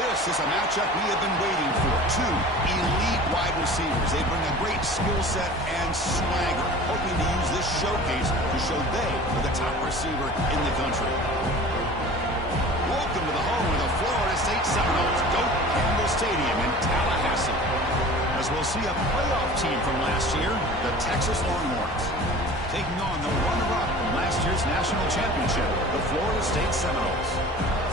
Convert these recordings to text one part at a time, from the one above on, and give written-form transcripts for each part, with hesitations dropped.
This is a matchup we have been waiting for. Two elite wide receivers. They bring a great skill set and swagger, hoping to use this showcase to show they are the top receiver in the country. Welcome to the home of the Florida State Seminoles, Doak Campbell Stadium in Tallahassee. As we'll see a playoff team from last year, the Texas Longhorns, taking on the runner-up from last year's national championship, the Florida State Seminoles.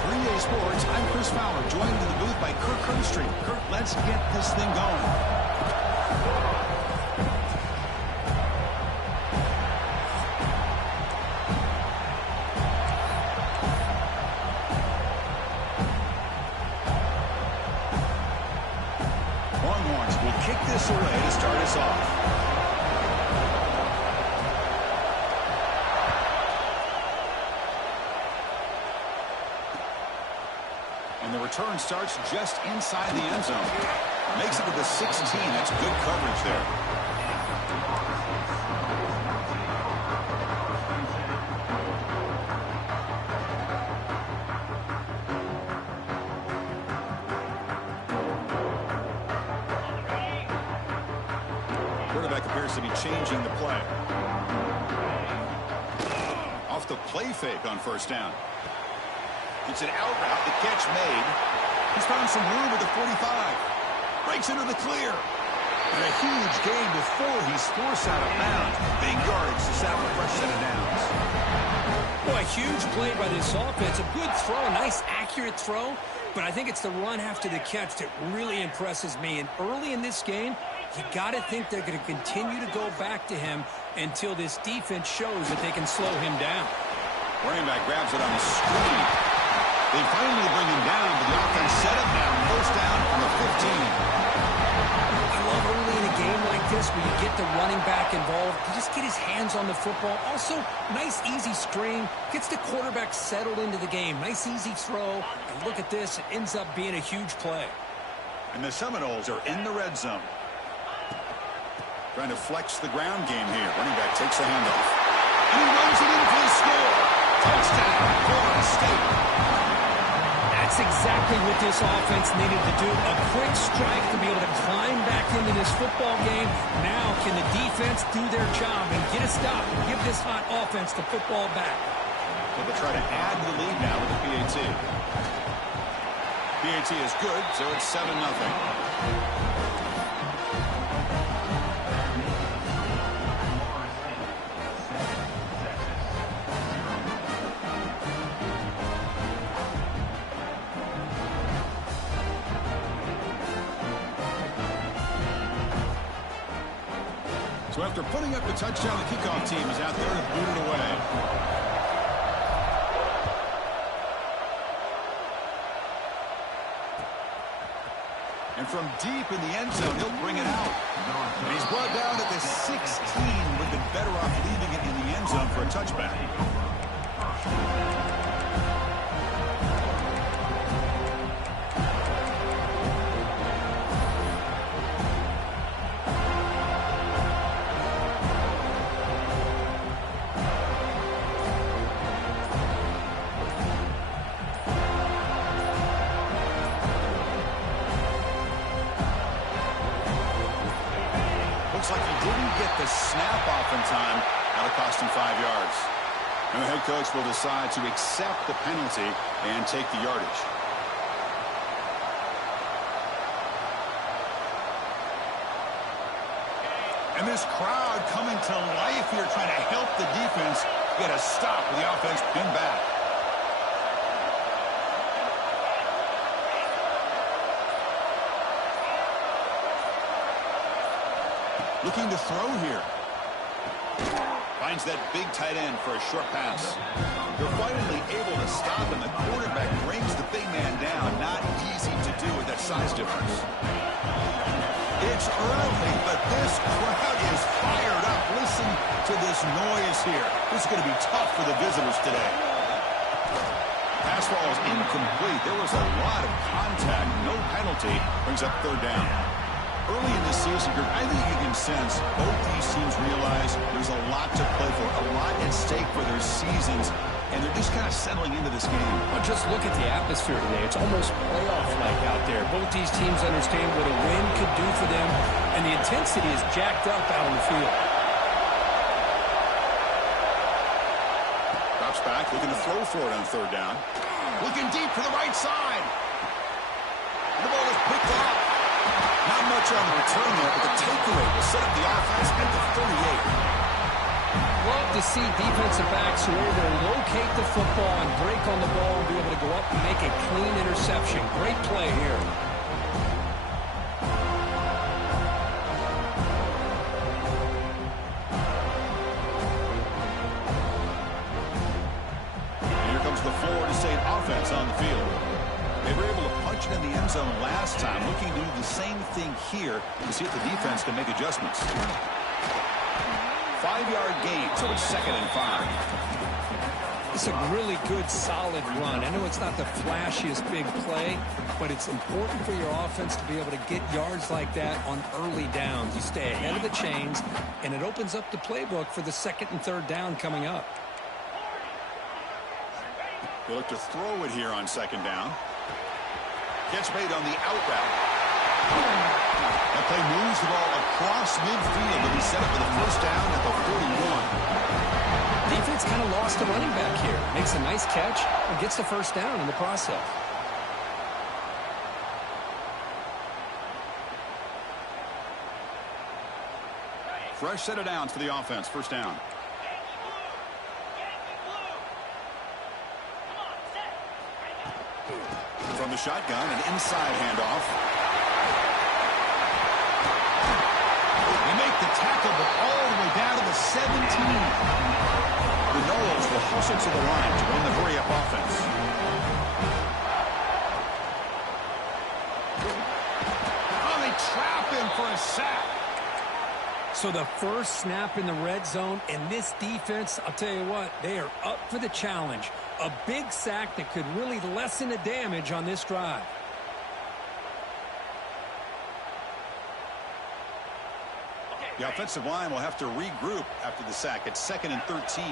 3A Sports, I'm Chris Fowler, joined in the booth by Kirk Herbstreit. Kirk, let's get this thing going. Longhorns will kick this away to start us off. And the return starts just inside the end zone. Makes it to the 16. That's good coverage there. Quarterback appears to be changing the play. Off the play fake on first down. It's an out route, the catch made. He's found some room at the 45. Breaks into the clear. And a huge gain before he's forced out of bounds. Big yardage to set up a fresh set of downs. Well, a huge play by this offense. A good throw, a nice accurate throw. But I think it's the run after the catch that really impresses me. And early in this game, you got to think they're going to continue to go back to him until this defense shows that they can slow him down. Running back grabs it on the screen. They finally bring him down, but the offense set up now. First down from the 15. I love early in a game like this where you get the running back involved. You just get his hands on the football. Also, nice, easy screen. Gets the quarterback settled into the game. Nice, easy throw. And look at this. It ends up being a huge play. And the Seminoles are in the red zone. Trying to flex the ground game here. Running back takes the handoff. And he runs it in for the score. Touchdown, Florida State. That's exactly what this offense needed to do. A quick strike to be able to climb back into this football game. Now can the defense do their job and get a stop and give this hot offense the football back? So they'll try to add to the lead now with the PAT. PAT is good, so it's 7-0. So after putting up the touchdown, the kickoff team is out there to boot it away. And from deep in the end zone, he'll bring it out. And he's brought down at the 16. Would have been better off leaving it in the end zone for a touchback. Looks like he didn't get the snap off in time. That'll cost him 5 yards. And the head coach will decide to accept the penalty and take the yardage. And this crowd coming to life here, trying to help the defense get a stop with the offense pinned back. Looking to throw here. Finds that big tight end for a short pass. They're finally able to stop him. The quarterback brings the big man down. Not easy to do with that size difference. It's early, but this crowd is fired up. Listen to this noise here. This is going to be tough for the visitors today. Pass ball is incomplete. There was a lot of contact. No penalty. Brings up third down. Early in this season, I think you can sense both these teams realize there's a lot to play for, a lot at stake for their seasons. and they're just kind of settling into this game. Well, just look at the atmosphere today. It's almost playoff-like out there. Both these teams understand what a win could do for them, and the intensity is jacked up out on the field. Drops back, looking to throw for it on third down. Looking deep to the right side. The ball is picked up. Not much on the return there, but the takeaway will set up the offense at the 38. Love to see defensive backs who are able to locate the football and break on the ball and be able to go up and make a clean interception. Great play here. And here comes the Florida State offense on the field. They were able to punch it in the end zone last time, looking to do the same thing here to see if the defense can make adjustments. 5-yard gain, so it's 2nd and 5. It's a really good, solid run. I know it's not the flashiest big play, but it's important for your offense to be able to get yards like that on early downs. You stay ahead of the chains, and it opens up the playbook for the 2nd and 3rd down coming up. They look to throw it here on 2nd down. Catch made on the out route. That play moves the ball across midfield to be set up for the 1st down at the 41. Defense kind of lost a running back here. Makes a nice catch and gets the 1st down in the process. Fresh set of downs for the offense. 1st down. From the shotgun, an inside handoff. They make the tackle, but all the way down to the 17. The Noles will hustle to the line to run the hurry-up offense. Oh, they trap him for a sack. So the first snap in the red zone, and this defense, I'll tell you what, they are up for the challenge. A big sack that could really lessen the damage on this drive. The offensive line will have to regroup after the sack. It's 2nd and 13.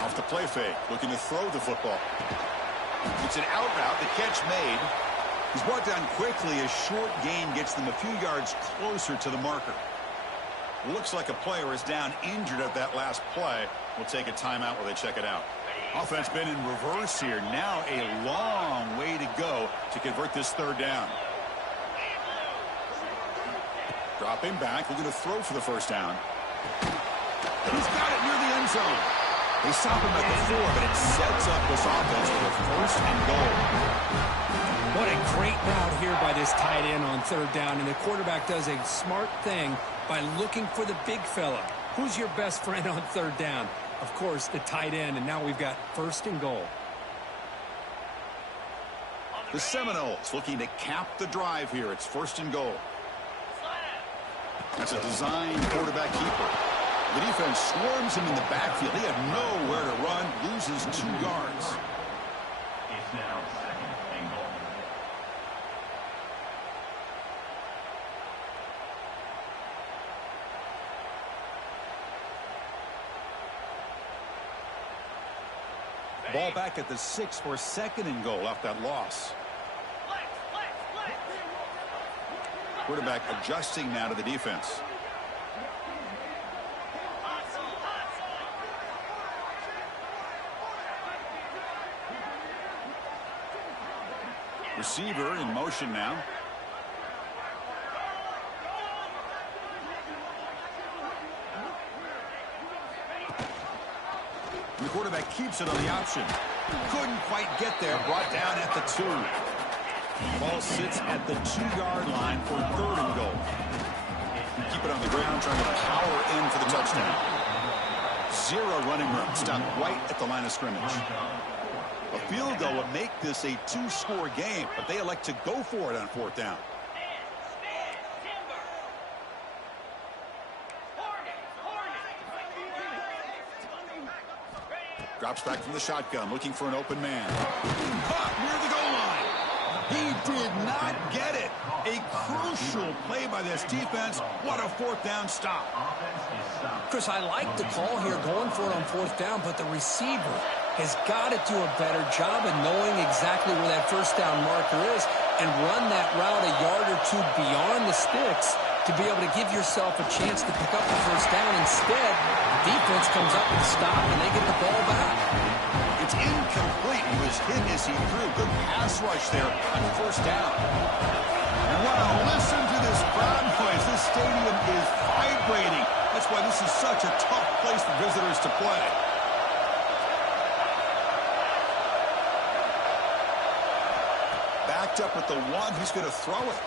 Off the play fake, looking to throw the football. It's an out route, the catch made. He's brought down quickly. A short gain gets them a few yards closer to the marker. Looks like a player is down injured at that last play. We'll take a timeout while they check it out. Offense been in reverse here. Now a long way to go to convert this 3rd down. Dropping back, looking to throw for the 1st down. He's got it near the end zone. They stop him at the 4, but it sets up this offense with a 1st and goal. What a great route here by this tight end on 3rd down, and the quarterback does a smart thing by looking for the big fella. Who's your best friend on 3rd down? Of course, the tight end, and now we've got 1st and goal. The Seminoles looking to cap the drive here. It's 1st and goal. That's a designed quarterback keeper. The defense swarms him in the backfield. He had nowhere to run, loses 2 yards. It's now 2nd and goal. Ball back at the 6 for 2nd and goal off that loss. Quarterback adjusting now to the defense. Receiver in motion now. And the quarterback keeps it on the option. Couldn't quite get there. Brought down at the 2. Ball sits at the 2-yard line for 3rd and goal. Keep it on the ground, trying to power in for the touchdown. 0 running room. Stopped right at the line of scrimmage. A field goal would make this a 2-score game, but they elect to go for it on 4th down. Drops back from the shotgun, looking for an open man. Caught near the goal line. He did not get it. A crucial play by this defense. What a fourth down stop. Chris, I like the call here going for it on fourth down, but the receiver has got to do a better job of knowing exactly where that first down marker is and run that route a yard or two beyond the sticks to be able to give yourself a chance to pick up the first down. Instead, the defense comes up with a stop and they get the ball back. It's incomplete. He was hit as he threw. Good pass rush there on first down. And wow, listen to this crowd noise. This stadium is vibrating. That's why this is such a tough place for visitors to play. Backed up at the one. He's going to throw it.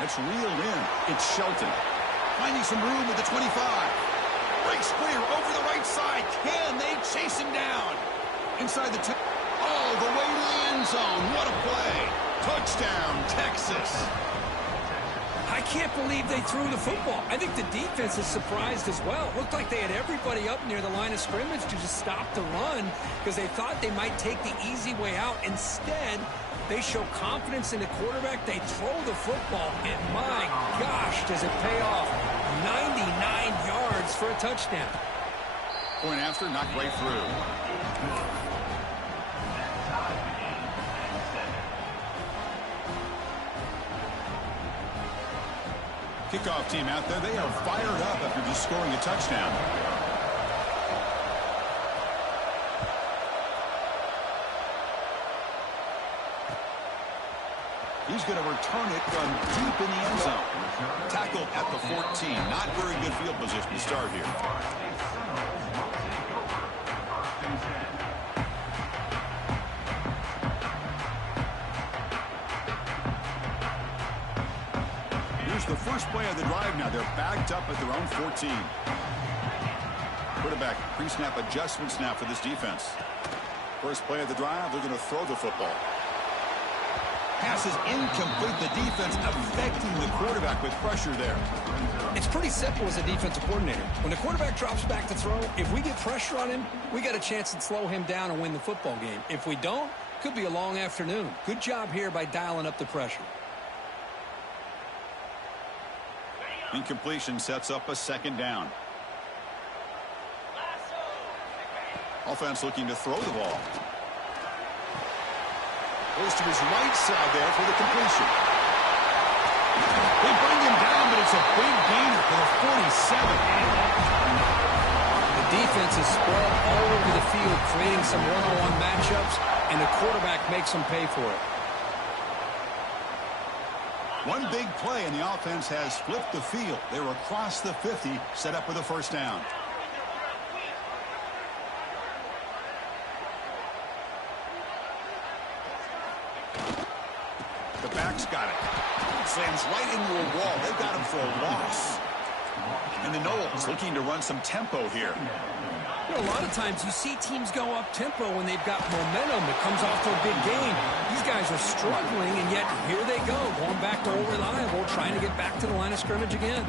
It's reeled in. It's Shelton. Finding some room at the 25. Breaks clear over the right side. Can they chase him down? Inside the 10. All the way to the end zone. What a play. Touchdown, Texas. I can't believe they threw the football. I think the defense is surprised as well. It looked like they had everybody up near the line of scrimmage to just stop the run because they thought they might take the easy way out. Instead, they show confidence in the quarterback. They throw the football, and my gosh, does it pay off. 99 yards for a touchdown. Point after, knocked right through. Kickoff team out there. They are fired up after just scoring a touchdown. He's going to return it from deep in the end zone. Tackled at the 14. Not very good field position to start here. Here's the first play of the drive now. They're backed up at their own 14. Quarterback pre-snap adjustments now for this defense. First play of the drive, they're going to throw the football. Pass is incomplete. The defense affecting the quarterback with pressure there. It's pretty simple as a defensive coordinator. When the quarterback drops back to throw, if we get pressure on him, we got a chance to slow him down and win the football game. If we don't, could be a long afternoon. Good job here by dialing up the pressure. Incompletion sets up a second down. Offense looking to throw the ball. Goes to his right side there for the completion. They bring him down, but it's a big gainer for the 47. The defense is spread all over the field, creating some one-on-one matchups, and the quarterback makes them pay for it. One big play, and the offense has flipped the field. They're across the 50, set up with a first down. The back's got it. Slams right into a wall. They've got him for a loss. And the Knowles looking to run some tempo here. You know, a lot of times you see teams go up-tempo when they've got momentum. It comes off to a big gain. These guys are struggling, and yet here they go, going back to old reliable, trying to get back to the line of scrimmage again.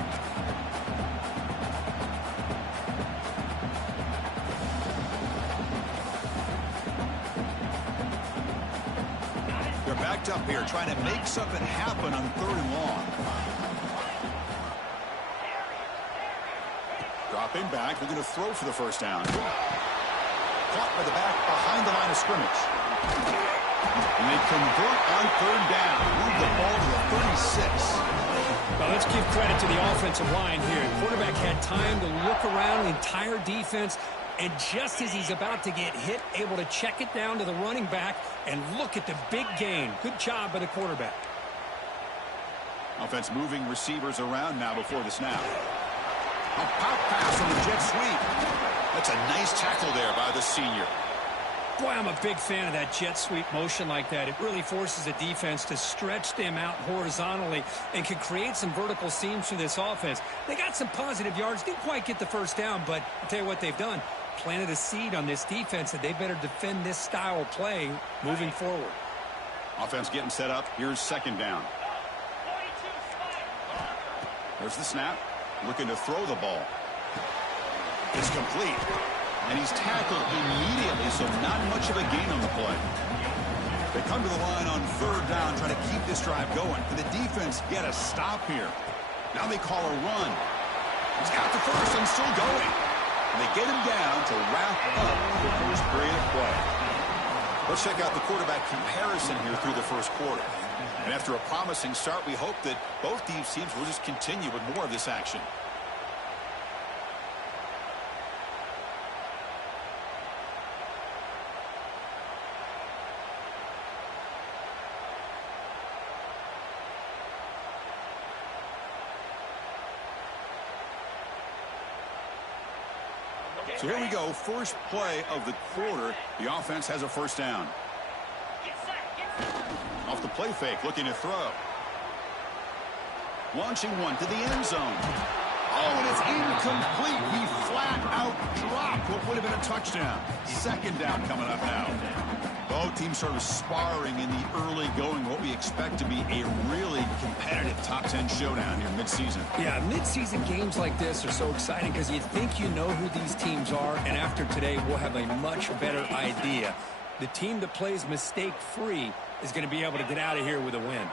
They're backed up here, trying to make something happen on third and long. Dropping back, they're going to throw for the first down. Caught by the back behind the line of scrimmage. And they convert on third down. Move the ball to the 36. Well, let's give credit to the offensive line here. The quarterback had time to look around the entire defense, and just as he's about to get hit, able to check it down to the running back, and look at the big gain. Good job by the quarterback. Offense moving receivers around now before the snap. A pop pass on the jet sweep. That's a nice tackle there by the senior. Boy, I'm a big fan of that jet sweep motion like that. It really forces a defense to stretch them out horizontally and can create some vertical seams for this offense. They got some positive yards. Didn't quite get the first down, but I'll tell you what they've done. Planted a seed on this defense that they better defend this style of play moving forward. Offense getting set up. Here's second down. There's the snap. Looking to throw the ball. It's complete. And he's tackled immediately, so not much of a gain on the play. They come to the line on third down, trying to keep this drive going. Can the defense get a stop here? Now they call a run. He's got the first and still going. And they get him down to wrap up the first period of play. Let's check out the quarterback comparison here through the first quarter. And after a promising start, we hope that both these teams will just continue with more of this action. So here we go, first play of the quarter. The offense has a first down. Off the play fake, looking to throw. Launching one to the end zone. Oh, and it's incomplete. He flat out dropped what would have been a touchdown. Second down coming up now. Both teams sort of sparring in the early going, what we expect to be a really competitive top 10 showdown here mid-season. Yeah, mid-season games like this are so exciting because you think you know who these teams are, and after today, we'll have a much better idea. The team that plays mistake-free is going to be able to get out of here with a win.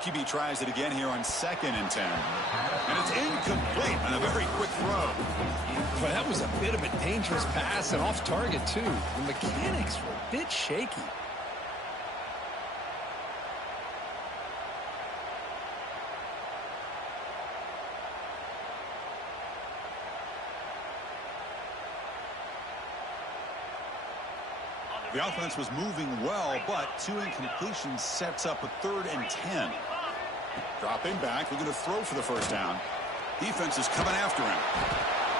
QB tries it again here on 2nd and 10. And it's incomplete on a very quick throw. Well, that was a bit of a dangerous pass and off target, too. The mechanics were a bit shaky. The offense was moving well, but 2 incompletions sets up a 3rd and 10. Dropping back, looking to throw for the first down. Defense is coming after him.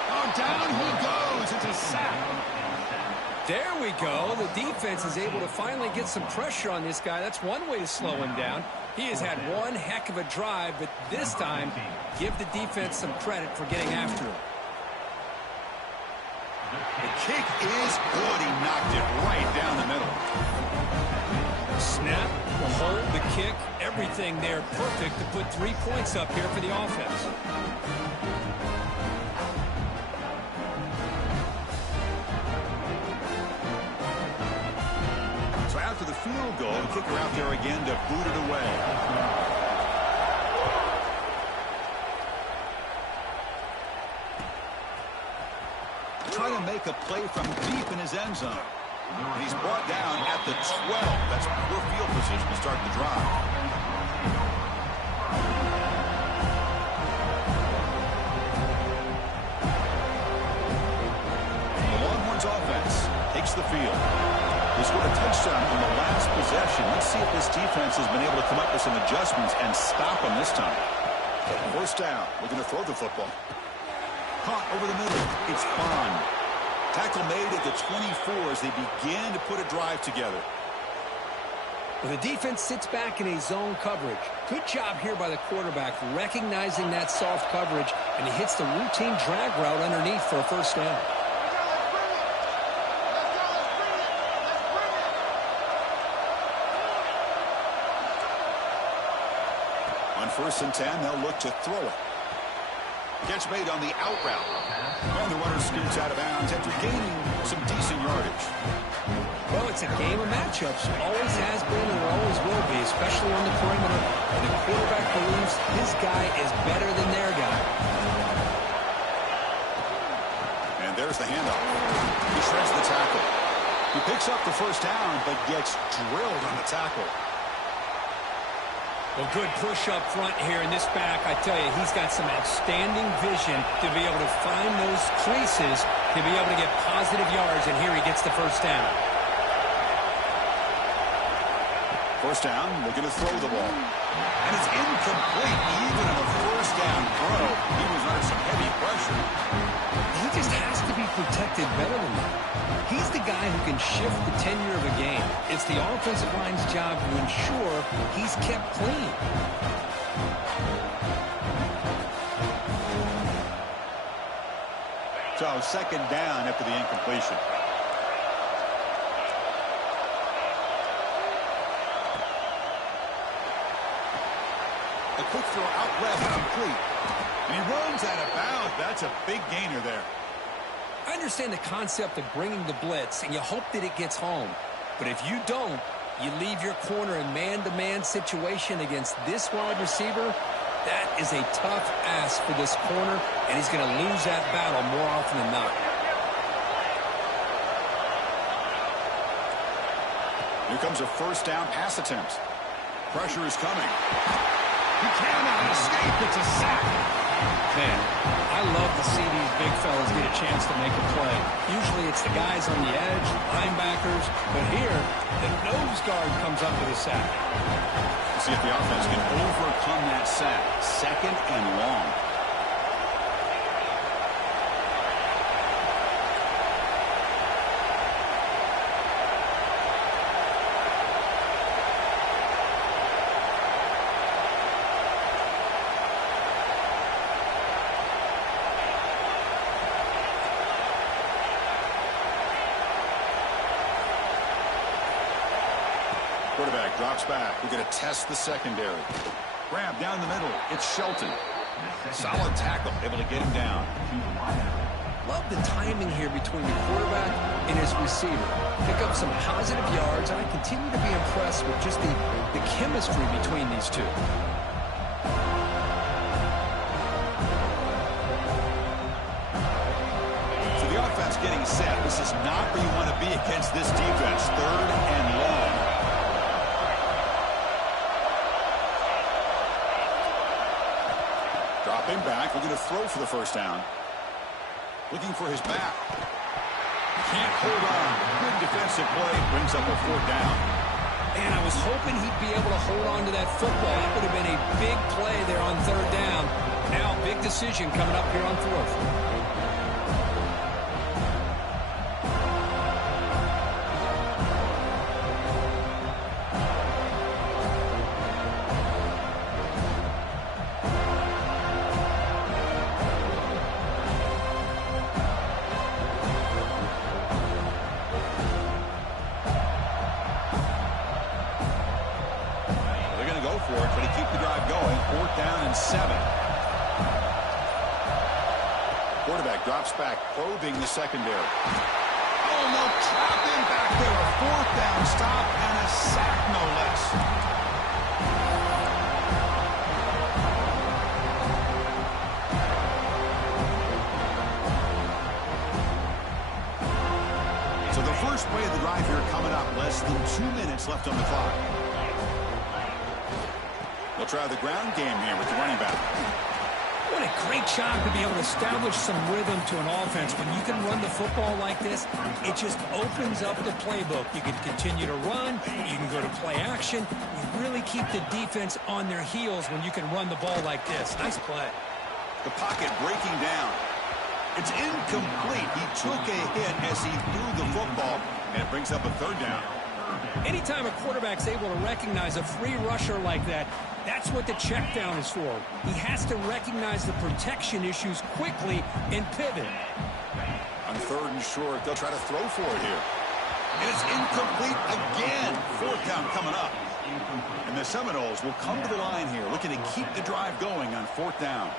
Oh, down he goes. It's a sack. There we go. The defense is able to finally get some pressure on this guy. That's one way to slow him down. He has had one heck of a drive, but this time, give the defense some credit for getting after him. The kick is good. He knocked it right down the middle. Snap, the hold, the kick, everything there perfect to put 3 points up here for the offense. So after the field goal, the kicker out there again to boot it away. Trying to make a play from deep in his end zone. And he's brought down at the 12. That's poor field position to start the drive. The Longhorns offense takes the field. They scored a touchdown on the last possession. Let's see if this defense has been able to come up with some adjustments and stop them this time. First down, looking to throw the football. Caught over the middle. It's Bond. Tackle made at the 24 as they begin to put a drive together. Well, the defense sits back in a zone coverage. Good job here by the quarterback recognizing that soft coverage, and he hits the routine drag route underneath for a first down. On 1st and 10, they'll look to throw it. Catch made on the out route. And the runner scoots out of bounds after gaining some decent yardage. Well, it's a game of matchups. Always has been and always will be, especially on the perimeter. And the quarterback believes his guy is better than their guy. And there's the handoff. He shreds the tackle. He picks up the first down, but gets drilled on the tackle. Well, good push up front here in this back. I tell you, he's got some outstanding vision to be able to find those creases, to be able to get positive yards, and here he gets the first down. First down, looking to throw the ball. And it's incomplete. Even in a first down throw, he was under some heavy pressure. He just has to be protected better than that. He's the guy who can shift the tenure of a game. It's the offensive line's job to ensure he's kept clean. So 2nd down after the incompletion. A quick throw out left, complete. And he runs out of bounds. That's a big gainer there. I understand the concept of bringing the blitz, and you hope that it gets home. But if you don't, you leave your corner in man-to-man situation against this wide receiver. That is a tough ask for this corner, and he's going to lose that battle more often than not. Here comes a first down pass attempt. Pressure is coming. He cannot escape. It's a sack. Man, I love to see these big fellas get a chance to make a play. Usually it's the guys on the edge, linebackers, but here, the nose guard comes up with a sack. See if the offense can overcome that sack. Second and long. Quarterback drops back. We're going to test the secondary. Grab down the middle. It's Shelton. Solid tackle. Able to get him down. Love the timing here between the quarterback and his receiver. Pick up some positive yards, and I continue to be impressed with just the chemistry between these two. So the offense getting set. This is not where you want to be against this defense. Third and long. Dropping back, looking to throw for the first down. Looking for his back. Can't hold on. Good defensive play. Brings up a fourth down. And I was hoping he'd be able to hold on to that football. That would have been a big play there on third down. Now, big decision coming up here on fourth. Quarterback drops back, probing the secondary. Oh, no, trapped in back there. A fourth down stop and a sack, no less. So the first play of the drive here coming up. Less than 2 minutes left on the clock. They'll try the ground game here with the running back. What a great job to be able to establish some rhythm to an offense. When you can run the football like this, it just opens up the playbook. You can continue to run. You can go to play action. You really keep the defense on their heels when you can run the ball like this. Nice play. The pocket breaking down. It's incomplete. He took a hit as he threw the football, and it brings up a third down. Anytime a quarterback's able to recognize a free rusher like that, that's what the check down is for. He has to recognize the protection issues quickly and pivot. On third and short, they'll try to throw for it here. And it's incomplete again. Fourth down coming up. And the Seminoles will come to the line here, looking to keep the drive going on fourth down.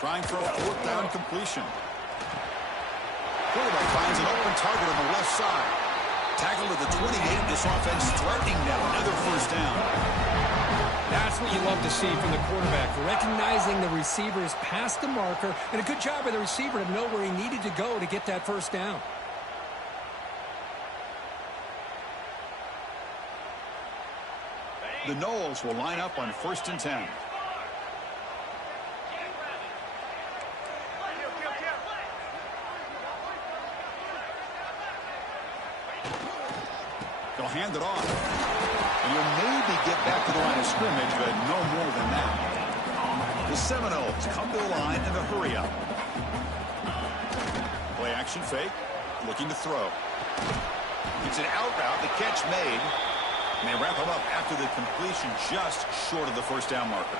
Trying for a fourth down completion. Quarterback finds an open target on the left side. Tackled at the 28. This offense threatening now. Another first down. That's what you love to see from the quarterback. Recognizing the receivers past the marker. And a good job by the receiver to know where he needed to go to get that first down. The Noles will line up on 1st and 10. They'll hand it off. And you'll maybe get back to the line of scrimmage, but no more than that. The Seminoles come to the line in a hurry up. Play action fake. Looking to throw. It's an out route. The catch made. And they wrap him up after the completion just short of the first down marker.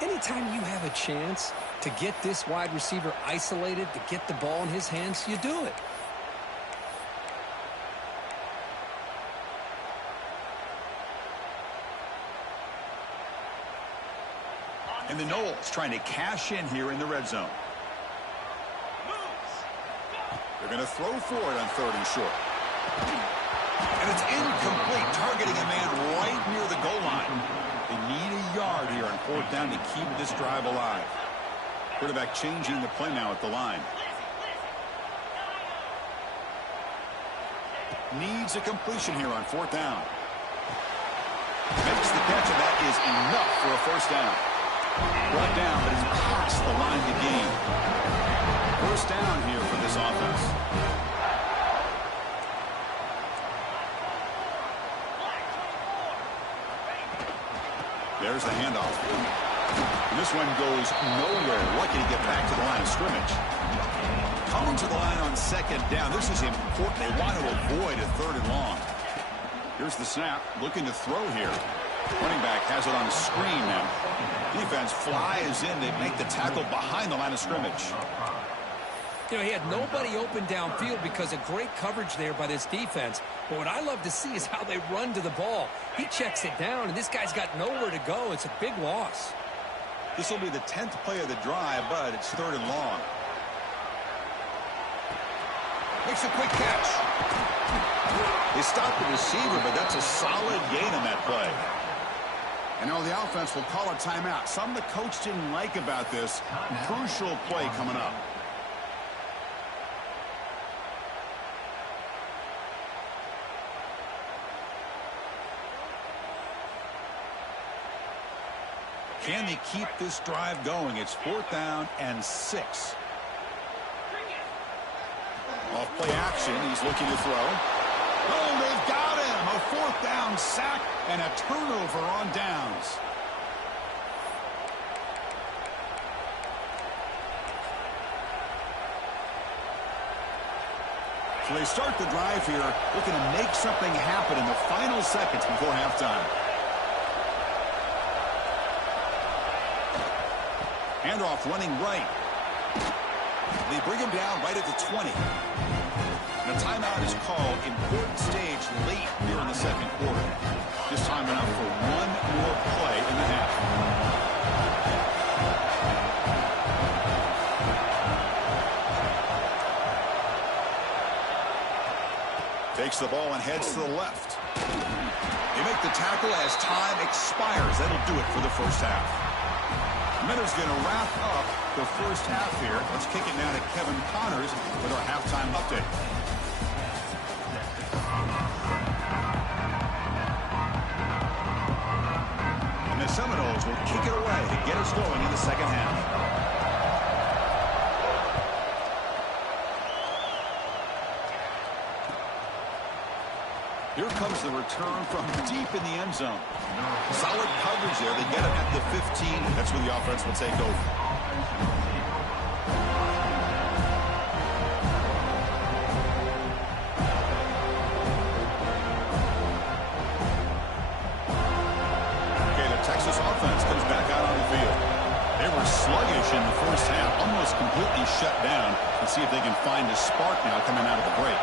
Anytime you have a chance to get this wide receiver isolated, to get the ball in his hands, you do it. And the Knowles trying to cash in here in the red zone. They're going to throw for it on 3rd and short. And it's incomplete, targeting a man right near the goal line. They need a yard here on 4th down to keep this drive alive. Quarterback changing the play now at the line. Needs a completion here on 4th down. Makes the catch, and that is enough for a 1st down. Brought down, but he's past the line to gain. 1st down here for this offense. There's the handoff. And this one goes nowhere. Lucky to get back to the line of scrimmage. Coming to the line on 2nd down. This is important. They want to avoid a 3rd and long. Here's the snap. Looking to throw here. Running back has it on the screen now. Defense flies in. They make the tackle behind the line of scrimmage. You know, he had nobody open downfield because of great coverage there by this defense. But what I love to see is how they run to the ball. He checks it down, and this guy's got nowhere to go. It's a big loss. This will be the 10th play of the drive, but it's 3rd and long. Makes a quick catch. They stopped the receiver, but that's a solid gain on that play. And now the offense will call a timeout. Something the coach didn't like about this. Crucial play coming up. Can they keep this drive going? It's 4th down and 6. Off play action. He's looking to throw. Oh, they've got him. A 4th down sack and a turnover on downs. So they start the drive here, looking to make something happen in the final seconds before halftime. Handoff running right. They bring him down right at the 20. And a timeout is called. Important stage late here in the 2nd quarter. Just time enough for one more play in the half. Takes the ball and heads to the left. They make the tackle as time expires. That'll do it for the 1st half. Miller's going to wrap up the 1st half here. Let's kick it now to Kevin Connors with our halftime update. And the Seminoles will kick it away to get us going in the 2nd half. Here comes the return from deep in the end zone. Solid coverage there. They get it at the 15. That's where the offense will take over. Okay, the Texas offense comes back out on the field. They were sluggish in the 1st half, almost completely shut down. Let's see if they can find a spark now coming out of the break.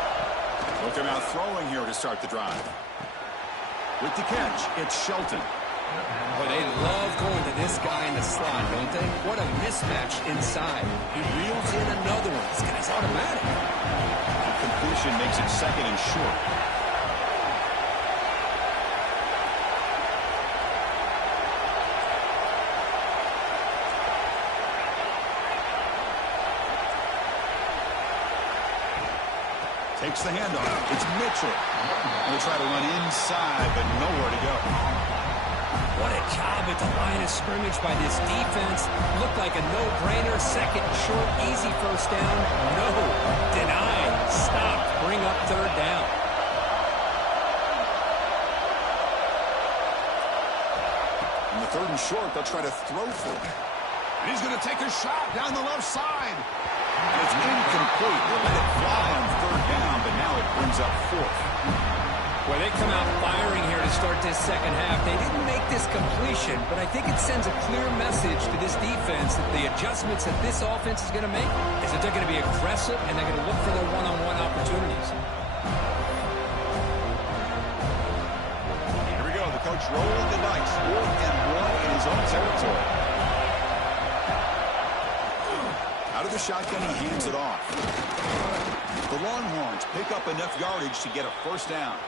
Look, they're now throwing here to start the drive. With the catch, it's Shelton. Boy, they love going to this guy in the slot, don't they? What a mismatch inside. He reels in another one. This guy's automatic. The completion makes it 2nd and short. Takes the handoff. It's Mitchell. They'll try to run inside, but nowhere to go. What a job at the line of scrimmage by this defense. Looked like a no-brainer. 2nd short, easy 1st down. No. Denied. Stopped. Bring up 3rd down. In the 3rd and short, they'll try to throw for it. And he's going to take a shot down the left side. And it's incomplete. They let it fly on 3rd down, but now it brings up 4th. Well, they come out firing here to start this 2nd half. They didn't make this completion, but I think it sends a clear message to this defense that the adjustments that this offense is going to make is that they're going to be aggressive and they're going to look for their one-on-one opportunities. Here we go. The coach rolling the dice. 4th and 1 in his own territory. Out of the shotgun, he hands it off. The Longhorns pick up enough yardage to get a first down.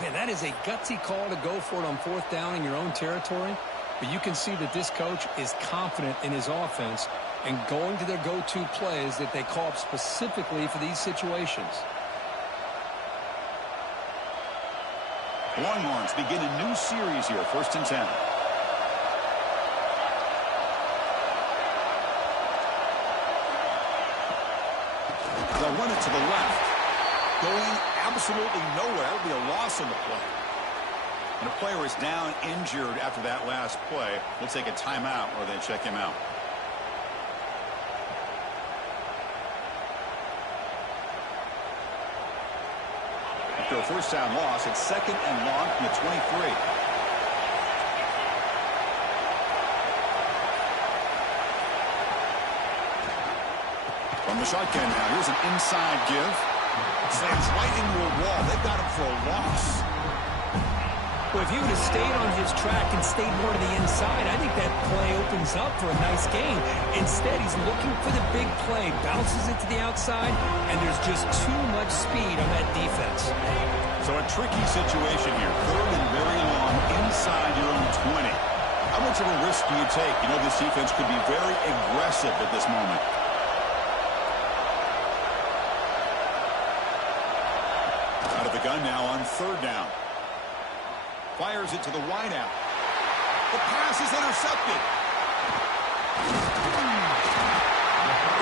Man, that is a gutsy call to go for it on fourth down in your own territory. But you can see that this coach is confident in his offense and going to their go-to plays that they call up specifically for these situations. Longhorns begin a new series here, 1st and 10. They'll run it to the left. Going absolutely nowhere. It'll be a loss on the play. And a player is down injured after that last play. We'll take a timeout or they check him out. After a first down loss, it's 2nd and long from the 23. From the shotgun now, here's an inside give. Slams right into a wall. They've got him for a loss. Well, if he would have stayed on his track and stayed more to the inside, I think that play opens up for a nice gain. Instead, he's looking for the big play, bounces it to the outside, and there's just too much speed on that defense. So a tricky situation here. 3rd and very long inside your own 20. How much of a risk do you take? You know, this defense could be very aggressive at this moment. Out of the gun now on 3rd down. Fires it to the wideout. The pass is intercepted.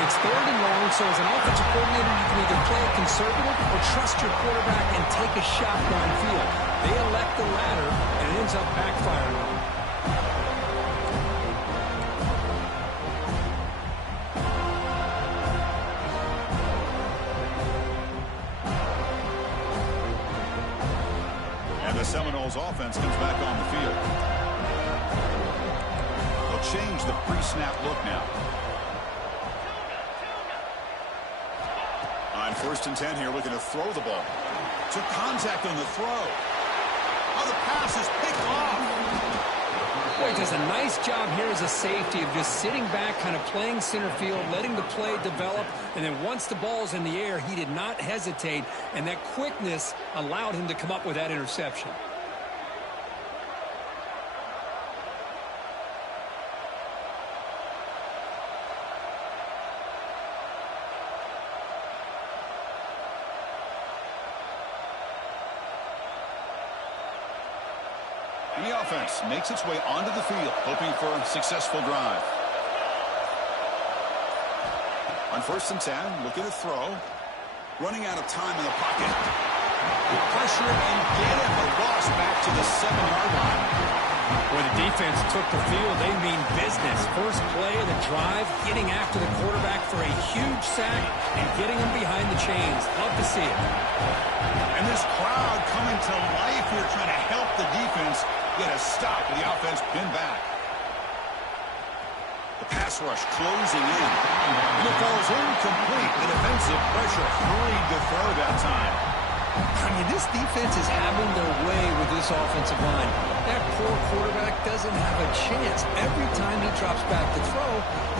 It's 3rd and long, so as an offensive coordinator, you can either play it conservative or trust your quarterback and take a shot downfield. They elect the latter, and it ends up backfiring on them. The Seminoles offense comes back on the field. They'll change the pre-snap look now. On 1st and 10 here, looking to throw the ball. Took contact on the throw. Oh, the pass is picked off. Boy, he does a nice job here as a safety of just sitting back, kind of playing center field, letting the play develop, and then once the ball's in the air, he did not hesitate, and that quickness allowed him to come up with that interception. And the offense makes its way onto the field, hoping for a successful drive. On 1st and 10, looking to throw. Running out of time in the pocket. Pressure and get it. A loss back to the 7-yard line. When the defense took the field, they mean business. First play of the drive, getting after the quarterback for a huge sack and getting him behind the chains. Love to see it. And this crowd coming to life here, trying to help the defense get a stop with the offense pinned back. The pass rush closing in. And it falls incomplete. The defensive pressure hurried to throw that time. I mean, this defense is having their way with this offensive line. That poor quarterback doesn't have a chance. Every time he drops back to throw,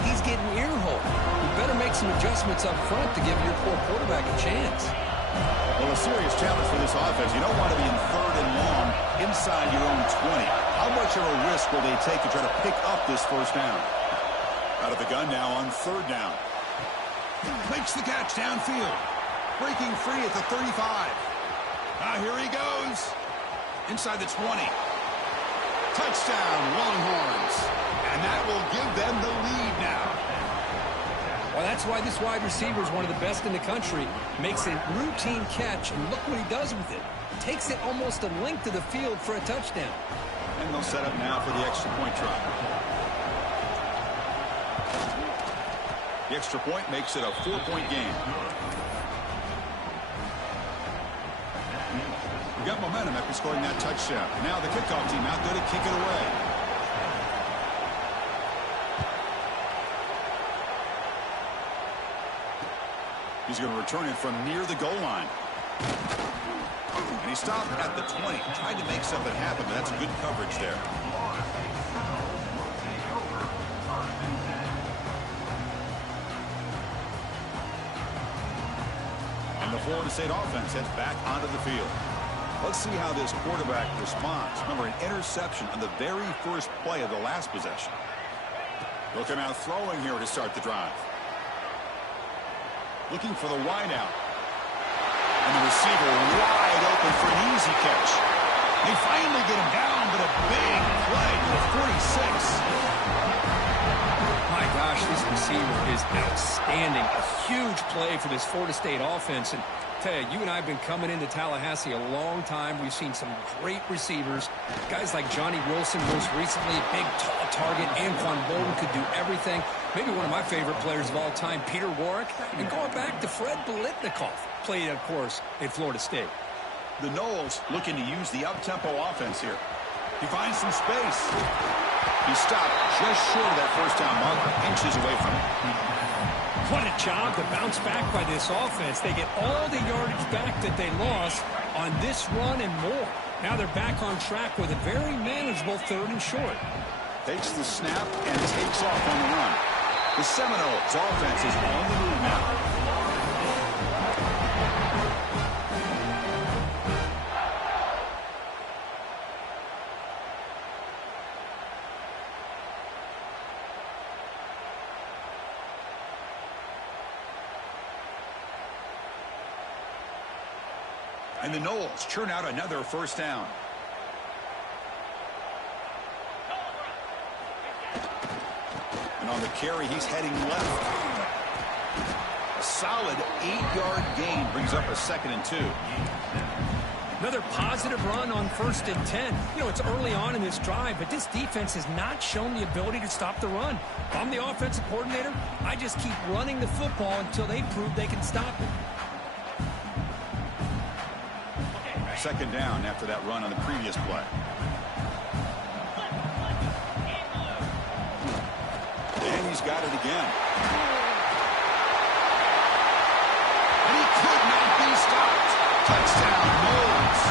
he's getting ear-holed. You better make some adjustments up front to give your poor quarterback a chance. Well, a serious challenge for this offense. You don't want to be in 3rd and long inside your own 20. How much of a risk will they take to try to pick up this first down? Out of the gun now on 3rd down. Makes the catch downfield. Breaking free at the 35. Now here he goes. Inside the 20. Touchdown, Longhorns. And that will give them the lead now. Well, that's why this wide receiver is one of the best in the country. Makes a routine catch, and look what he does with it. Takes it almost a length of the field for a touchdown. And they'll set up now for the extra point try. The extra point makes it a 4-point game. We got momentum after scoring that touchdown. Now the kickoff team out there to kick it away. He's going to return it from near the goal line. And he stopped at the 20. Tried to make something happen, but that's good coverage there. Florida State offense heads back onto the field. Let's see how this quarterback responds. Remember, an interception on the very first play of the last possession. He'll come out throwing here to start the drive. Looking for the wide out. And the receiver wide open for an easy catch. They finally get him down, but a big play to the 46. My gosh, this receiver is outstanding. A huge play for this Florida State offense. And tell you, you and I have been coming into Tallahassee a long time. We've seen some great receivers. Guys like Johnny Wilson, most recently, a big, tall target. Anquan Bolden could do everything. Maybe one of my favorite players of all time, Peter Warrick. And going back to Fred Biletnikoff, played, of course, at Florida State. The Noles looking to use the up-tempo offense here. He finds some space. He stopped just short of that first down marker, inches away from it. What a job to bounce back by this offense. They get all the yardage back that they lost on this run and more. Now they're back on track with a very manageable 3rd and short. Takes the snap and takes off on the run. The Seminoles offense is on the move now. And the Noles churn out another first down. And on the carry, he's heading left. A solid 8-yard gain brings up a 2nd and 2. Another positive run on 1st and 10. You know, it's early on in this drive, but this defense has not shown the ability to stop the run. If I'm the offensive coordinator, I just keep running the football until they prove they can stop it. 2nd down after that run on the previous play. And he's got it again. And he could not be stopped. Touchdown, Noles.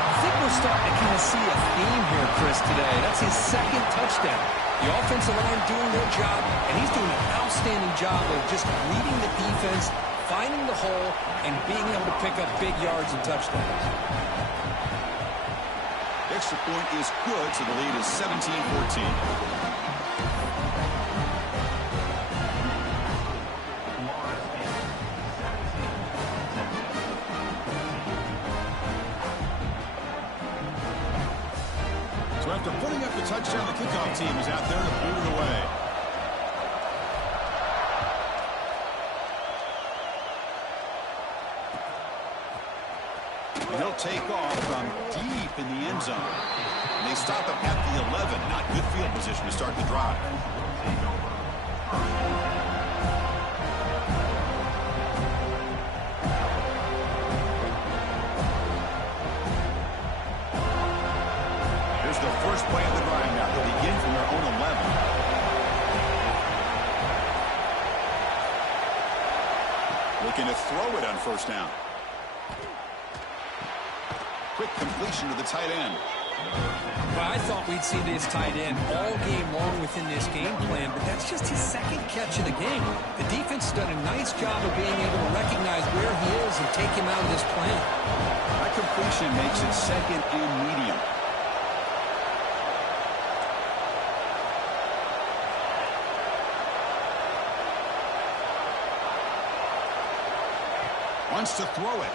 I think we're starting to kind of see a theme here, Chris, today. That's his 2nd touchdown. The offensive line doing their job, and he's doing an outstanding job of just reading the defense, finding the hole, and being able to pick up big yards and touchdowns. Extra point is good, so the lead is 17-14. So after putting up the touchdown, the kickoff team is out there to boot it away. He'll take off from deep in the end zone. And they stop him at the 11. Not good field position to start the drive. Here's the first play of the drive now. They'll begin from their own 11. Looking to throw it on 1st down. Quick completion to the tight end. Well, I thought we'd see this tight end all game long within this game plan, but that's just his 2nd catch of the game. The defense has done a nice job of being able to recognize where he is and take him out of this plan. That completion makes it 2nd and medium. Wants to throw it.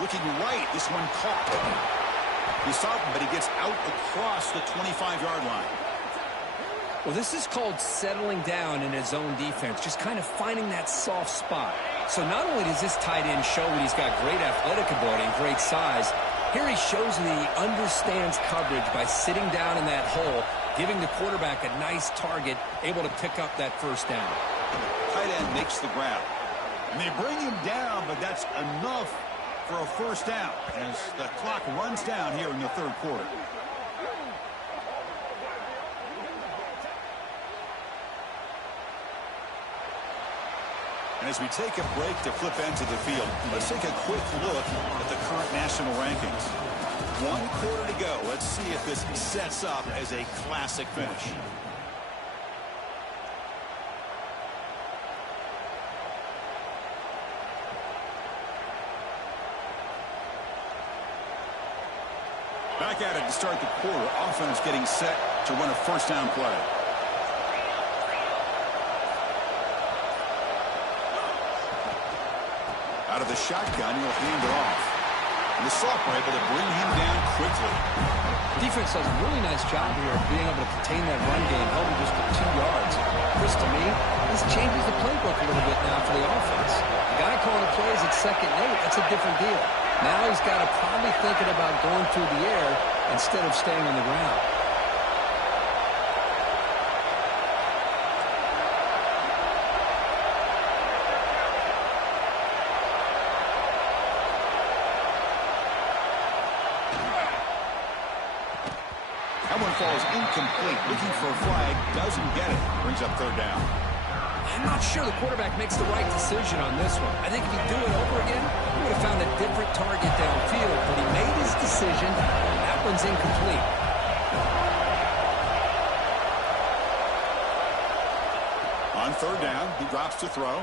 Looking right, this one caught. He stopped him, but he gets out across the 25-yard line. Well, this is called settling down in his own defense, just kind of finding that soft spot. So not only does this tight end show that he's got great athletic ability and great size, here he shows that he understands coverage by sitting down in that hole, giving the quarterback a nice target, able to pick up that 1st down. Tight end makes the grab. And they bring him down, but that's enough for a 1st down as the clock runs down here in the 3rd quarter. And as we take a break to flip into the field, let's take a quick look at the current national rankings. 1 quarter to go. Let's see if this sets up as a classic finish. Back at it to start the quarter. Offense getting set to run a first down play. Out of the shotgun, he'll hand it off. And the Soft were able to bring him down quickly. Defense does a really nice job here of being able to contain that run game, held him just for 2 yards. Chris, to me, this changes the playbook a little bit now for the offense. The guy calling the plays at 2nd and 8, that's a different deal. Now he's got to probably thinking about going through the air instead of staying on the ground. That one falls incomplete. Looking for a flag. Doesn't get it. Brings up 3rd down. I'm not sure the quarterback makes the right decision on this one. I think if he'd do it over again, he would have found a different target downfield. But he made his decision. That one's incomplete. On 3rd down, he drops to throw.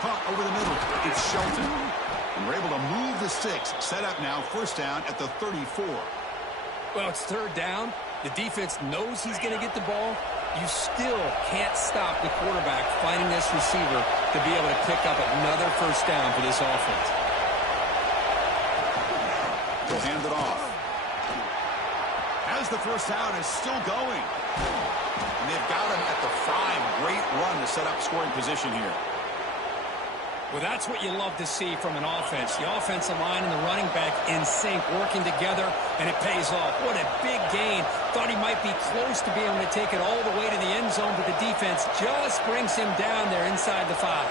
Caught over the middle. It's Shelton. And we're able to move the 6. Set up now, 1st down at the 34. Well, it's 3rd down. The defense knows he's going to get the ball. You still can't stop the quarterback finding this receiver to be able to pick up another 1st down for this offense. He'll hand it off. As the 1st down is still going. And they've got him at the 5. Great run to set up scoring position here. Well, that's what you love to see from an offense. The offensive line and the running back in sync, working together, and it pays off. What a big gain. Thought he might be close to being able to take it all the way to the end zone, but the defense just brings him down there inside the 5.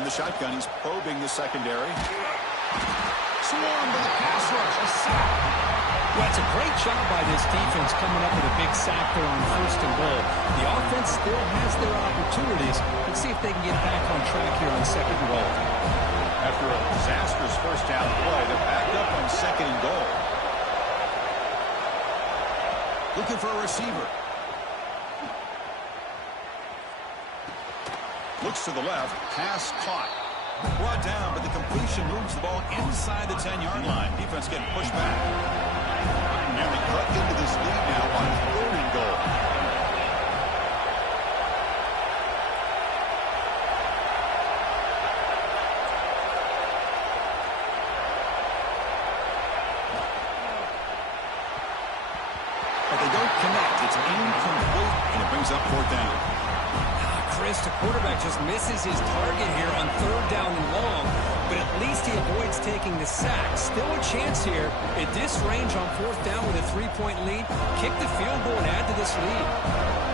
On the shotgun, he's probing the secondary. Swarmed by the pass rush. A sack. Well, it's a great job by this defense coming up with a big sack there on 1st and goal. The offense still has their opportunities. Let's see if they can get back on track here on 2nd and goal. After a disastrous 1st down play, they're backed up on 2nd and goal. Looking for a receiver. Looks to the left. Pass caught. Brought down, but the completion moves the ball inside the 10-yard line. Defense getting pushed back. And they cut into this lead now on 3rd and goal. But they don't connect. It's incomplete, and it brings up 4th down. Chris, the quarterback just misses his target here on 3rd down and long, but at least he avoids taking the sack. Still a chance here at this range on 4th down with a 3-point lead. Kick the field goal and add to this lead.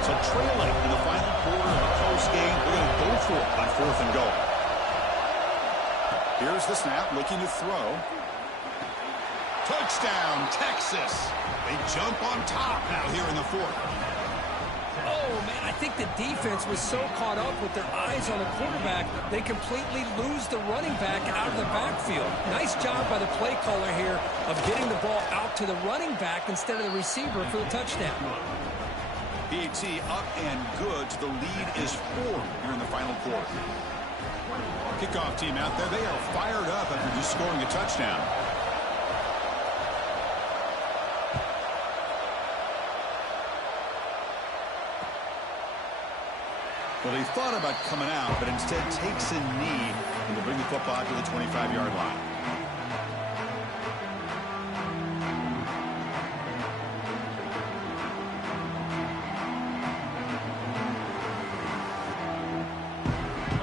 So trailing in the final quarter of a close game, they're going to go for it on 4th and goal. Here's the snap, looking to throw. Touchdown, Texas. They jump on top now here in the 4th. Oh, man, I think the defense was so caught up with their eyes on the quarterback, they completely lose the running back out of the backfield. Nice job by the play caller here of getting the ball out to the running back instead of the receiver for the touchdown. PAT up and good. The lead is 4 here in the final quarter. Kickoff team out there. They are fired up after just scoring a touchdown. Well, he thought about coming out, but instead takes a knee and will bring the football to the 25-yard line.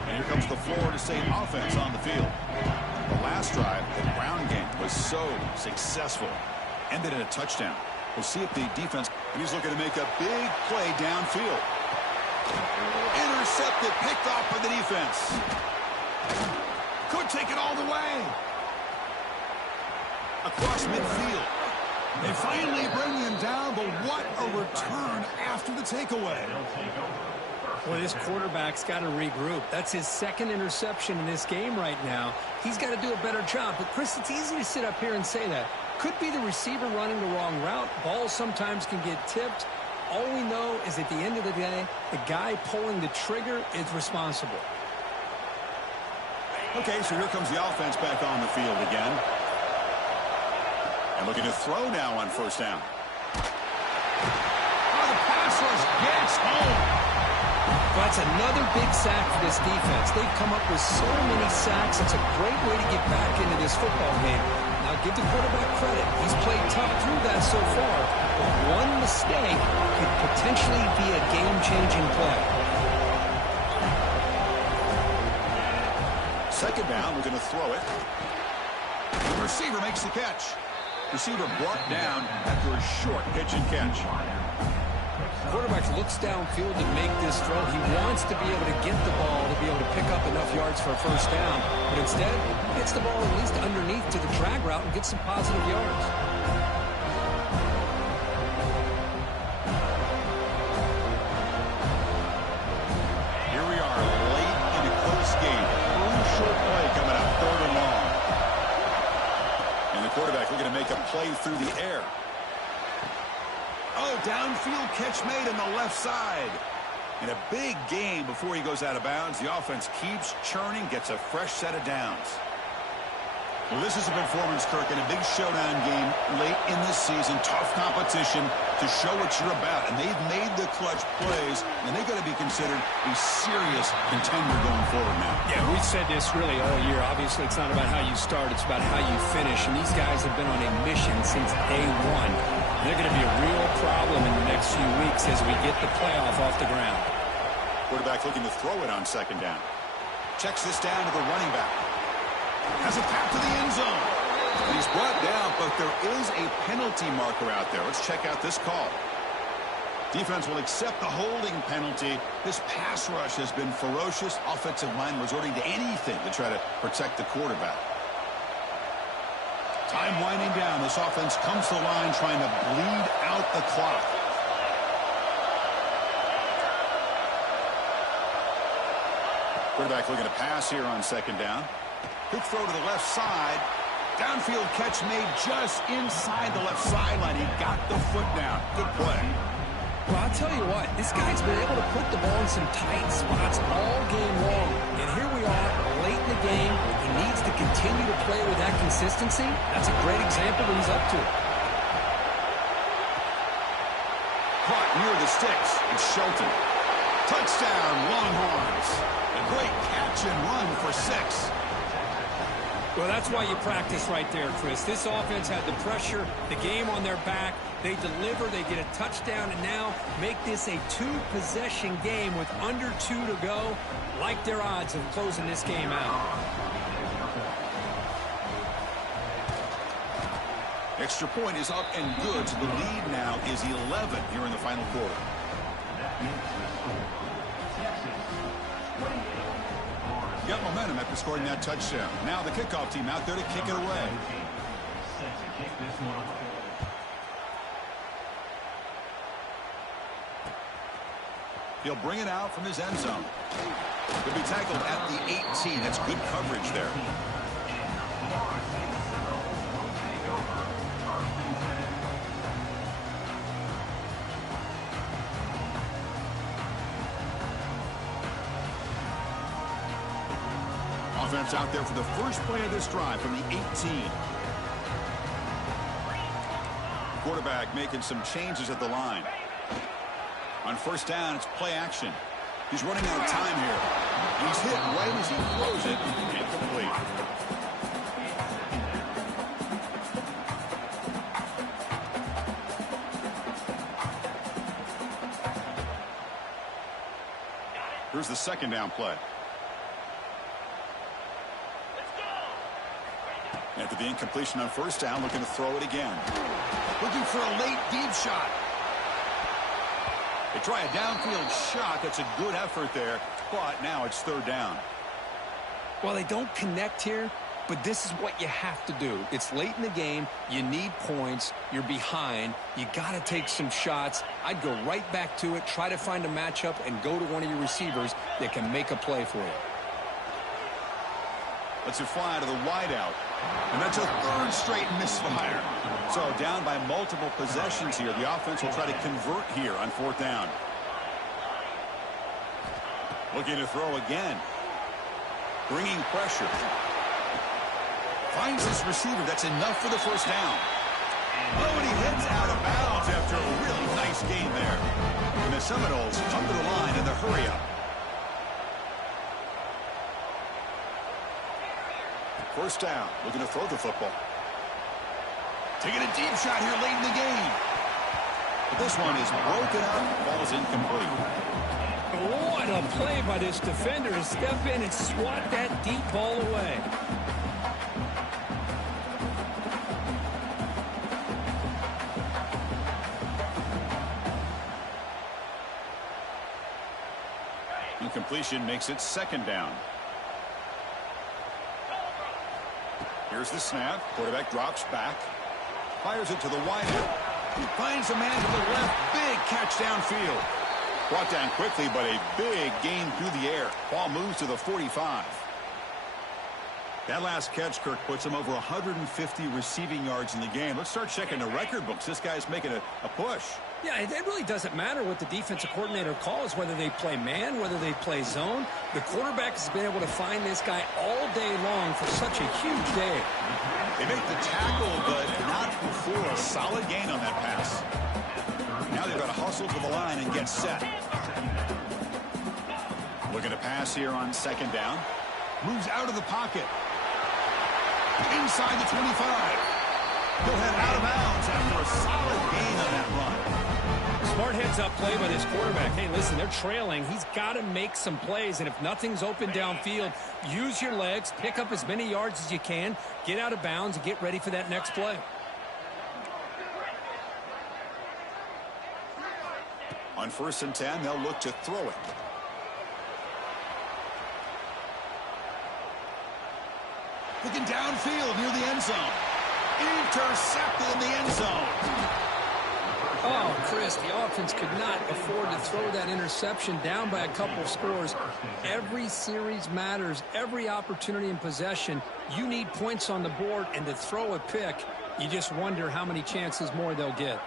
And here comes the Florida State offense on the field. The last drive, the ground game was so successful. Ended in a touchdown. We'll see if the defense... And he's looking to make a big play downfield. Intercepted, picked off by the defense. Could take it all the way. Across midfield. They finally bring him down, but what a return after the takeaway. Well, this quarterback's got to regroup. That's his 2nd interception in this game right now. He's got to do a better job. But, Chris, it's easy to sit up here and say that. Could be the receiver running the wrong route. Balls sometimes can get tipped. All we know is at the end of the day, the guy pulling the trigger is responsible. Okay, so here comes the offense back on the field again. And looking to throw now on first down. Oh, the pass rush gets home. Well, that's another big sack for this defense. They've come up with so many sacks. It's a great way to get back into this football game. Now, give the quarterback credit. He's played tough through that so far. But one mistake could potentially be a game-changing play. Second down, we're going to throw it. The receiver makes the catch. Receiver brought down after a short pitch and catch. Quarterback looks downfield to make this throw. He wants to be able to get the ball to be able to pick up enough yards for a first down. But instead, gets the ball at least underneath to the drag route and gets some positive yards. Here we are late in a close game. Crucial play coming up, 3rd and long. And the quarterback looking to make a play through the air. Oh, downfield catch made on the left side. And a big gain before he goes out of bounds. The offense keeps churning, gets a fresh set of downs. Well, this is a performance, Kirk, in a big showdown game late in the season. Tough competition to show what you're about. And they've made the clutch plays, and they've got to be considered a serious contender going forward now. Yeah, we've said this really all year. Obviously, it's not about how you start. It's about how you finish. And these guys have been on a mission since day one. They're going to be a real problem in the next few weeks as we get the playoff off the ground. Quarterback looking to throw it on second down. Checks this down to the running back. Has a path to the end zone. And he's brought down, but there is a penalty marker out there. Let's check out this call. Defense will accept the holding penalty. This pass rush has been ferocious. Offensive line resorting to anything to try to protect the quarterback. Time winding down. This offense comes to the line trying to bleed out the clock. Quarterback looking to pass here on second down. Good throw to the left side. Downfield catch made just inside the left sideline. He got the foot down. Good play. Well, I'll tell you what, this guy's been able to put the ball in some tight spots all game long. And here we are, late in the game. He needs to continue to play with that consistency. That's a great example that he's up to. Caught near the sticks. It's Shelton. Touchdown, Longhorns. A great catch and run for 6. Well, that's why you practice right there, Chris. This offense had the pressure, the game on their back. They deliver, they get a touchdown, and now make this a 2-possession game with under 2 to go. Like their odds of closing this game out. Extra point is up and good, so the lead now is 11 here in the final quarter. Got momentum after scoring that touchdown. Now the kickoff team out there to kick it away. He'll bring it out from his end zone. He'll be tackled at the 18. That's good coverage there. Offense out there for the first play of this drive from the 18. Quarterback making some changes at the line. On first down, it's play action. He's running out of time here. He's hit right as he throws it. Incomplete. Here's the second down play. After the incompletion on first down, looking to throw it again. Looking for a late deep shot. They try a downfield shot. That's a good effort there, but now it's third down. Well, they don't connect here, but this is what you have to do. It's late in the game. You need points. You're behind. You got to take some shots. I'd go right back to it, try to find a matchup, and go to one of your receivers that can make a play for you. Lets it fly to the wideout. And that's a third straight misfire. So down by multiple possessions here. The offense will try to convert here on fourth down. Looking to throw again. Bringing pressure. Finds his receiver. That's enough for the first down. Oh, and he heads out of bounds after a really nice game there. And the Seminoles come to the line in the hurry-up. First down, looking to throw the football. Taking a deep shot here late in the game. But this one is broken up, falls incomplete. What a play by this defender to step in and swat that deep ball away. Incompletion makes it second down. Here's the snap. Quarterback drops back. Fires it to the wideout. He finds a man to the left. Big catch downfield. Brought down quickly, but a big gain through the air. Ball moves to the 45. That last catch, Kirk, puts him over 150 receiving yards in the game. Let's start checking the record books. This guy's making a push. Yeah, it really doesn't matter what the defensive coordinator calls, whether they play man, whether they play zone. The quarterback has been able to find this guy all day long for such a huge day. They make the tackle, but not before a solid gain on that pass. Now they've got to hustle to the line and get set. Looking to pass here on second down. Moves out of the pocket. Inside the 25. He'll head out of bounds after a solid gain on that run. Smart heads-up play by this quarterback. Hey, listen, they're trailing. He's got to make some plays, and if nothing's open downfield, use your legs, pick up as many yards as you can, get out of bounds, and get ready for that next play. On 1st and 10, they'll look to throw it. Looking downfield near the end zone. Intercepted in the end zone. Oh, Chris, the offense could not afford to throw that interception down by a couple scores. Every series matters. Every opportunity in possession. You need points on the board, and to throw a pick, you just wonder how many chances more they'll get.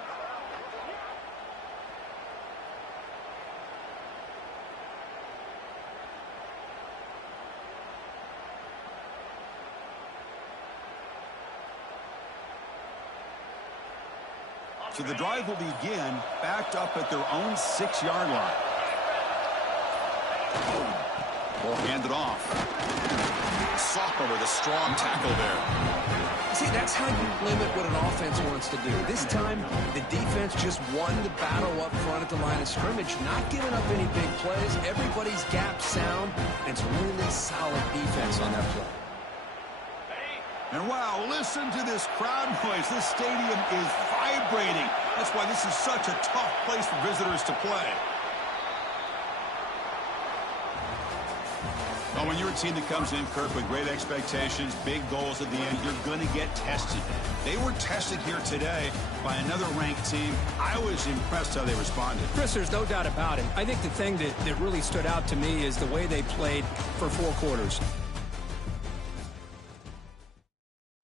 So the drive will begin backed up at their own 6-yard line. Ball handed off. Sophomore with a strong tackle there. See, that's how you limit what an offense wants to do. This time, the defense just won the battle up front at the line of scrimmage, not giving up any big plays. Everybody's gap sound, and it's really solid defense on that play. And wow, listen to this crowd noise. This stadium is vibrating. That's why this is such a tough place for visitors to play. Well, when you're a team that comes in, Kirk, with great expectations, big goals at the end, you're going to get tested. They were tested here today by another ranked team. I was impressed how they responded. Chris, there's no doubt about it. I think the thing that really stood out to me is the way they played for 4 quarters.